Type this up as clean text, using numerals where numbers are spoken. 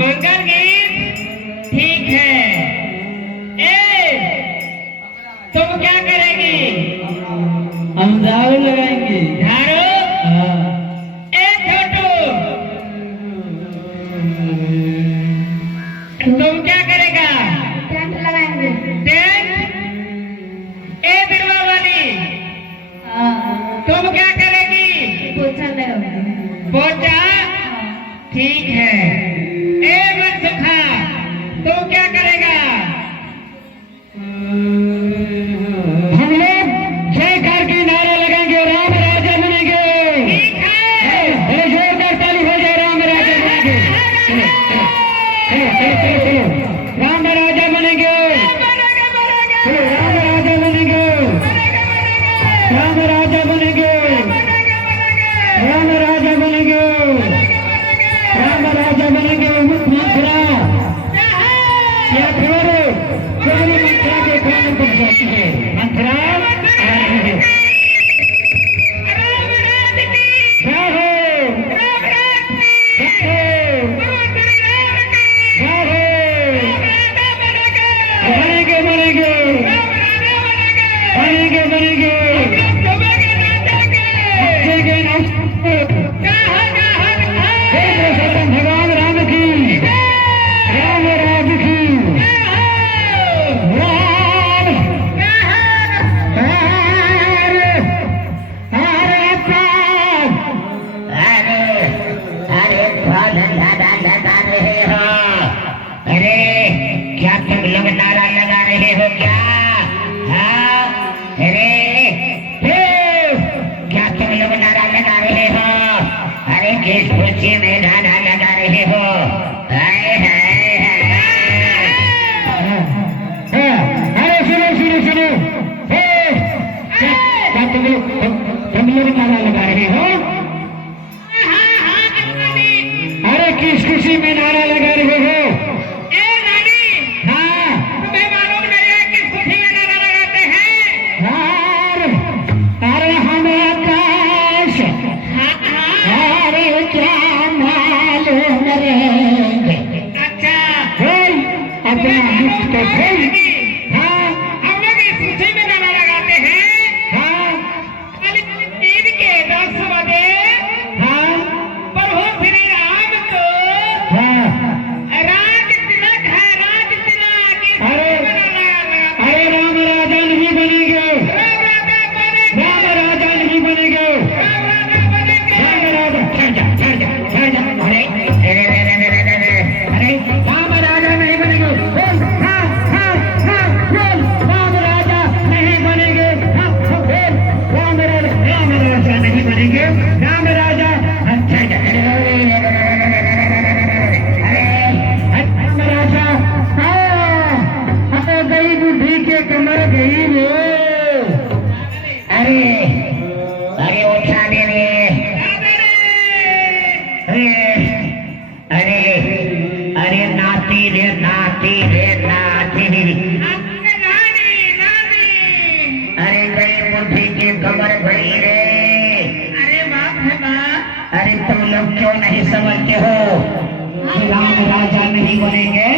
मंगल गीत ठीक है। ए तुम क्या करेगी? हम झाड़ू लगाएंगे। झाड़ू? हाँ। ए छोटू तुम क्या करेगा? टेंट लगाएंगे। टेंट? ए बिरवा वाली हाँ। तुम क्या करेगी? पोछा लगाएंगे। पोछा? ठीक है। ए मनसुखा तू क्या करेगा? हम लोग जयकार की नारा लगाएंगे, राम राजा बनेंगे। ठीक है। जोरदार ताली हो जाए, राम राजा बनेंगे। चलो चलो चलो चलो, राम राजा बनेंगे। चलो राम राजा बनेंगे, राम राजा बनेंगे, राम राजा बनेंगे, राम राजा बनेंगे। मंत्रा या फिर चौधरी मंत्रा के कौन बन जाती है? मंत्रा बनेंगे बनेंगे बनेंगे बनेंगे भगवान राम की, राम राज की, राम अरे क्या तुम लोग नारा लगा रहे हो क्या? हाँ? अरे क्या तुम लोग नारा लगा रहे हो? अरे किस खुशी में नारा लगा रहे हो? हाय हाय हाय। अरे सुनो सुनो सुनो, क्या तुम लोग नारा लगा रहे हो? अरे किस खुशी में नारा लगा रहे हो? हाँ तुम्हें मालूम नहीं है किस खुशी में नारा लगाते हैं? अरे हम आकाश, अरे क्या मालूम रहेंगे। अच्छा बोल अपना मुख तो बोल। हाँ हम लोग इस खुशी में नारा लगाते हैं हाँ ईद के 10 बजे हाँ प्रभु श्री राम को हाँ। राज तिलक है, राज तिलक। इस अरे खुशी में नारा लगाते हैं। अरे राम राजा नहीं बनेंगे, राम राजा बनेंगे, राम राजा नहीं बनेंगे, राम राजा बनेंगे। राम राजा ठहर जा ठहर जा ठहर जा। अरे राम राजा नहीं बनेंगे। बोल हाँ हाँ हाँ बोल, राम राजा नहीं बनेंगे। हाँ हाँ बोल, राम राजा नहीं बनेंगे, राम राजा। अच्छा राम राजा। हाँ गई बुद्धि के कमर गई वो। अरे अरे उठा दे रे। अरे अरे नाती रे नाती रे नाती। अरे गई बुद्धि की कमर गई रे। अरे बाप रे बाप। अरे तुम लोग क्यों नहीं समझते हो कि राम राजा नहीं बनेंगे?